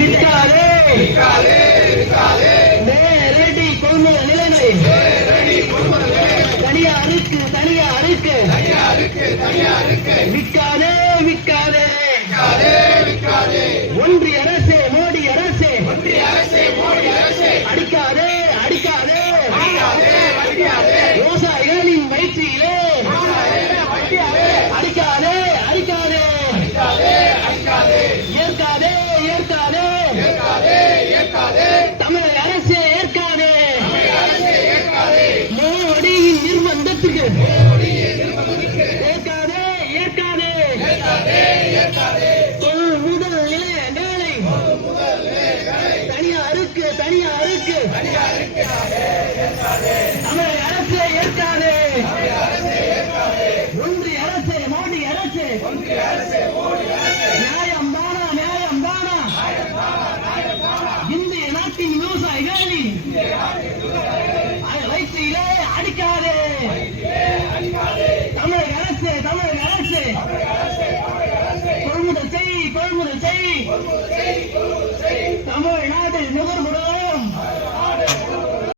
விற்காதே நேரடி கொள்முதல் நிலைமை தனியாருக்கு விற்காதே ஒன்றிய அரசே மோடி அரசே அடிக்காதே விவசாயிகளின் வயிற்றிலே அடிக்காதே ஏற்காதே தமிழக அரசே ஏற்காதே மோடியின் நிர்பந்தத்துக்கு ஏற்காதே கொள்முதல் நிலையங்களை தனியாருக்கு தமிழக அரசே ஏற்காதே ஒன்றிய அரசே மோடி அரசே நியாயம் தானா இந்திய நாட்டின் விவசாயிகளின் வயிற்றிலே அடிக்காதே தமிழக அரசே கொள்முதல் செய்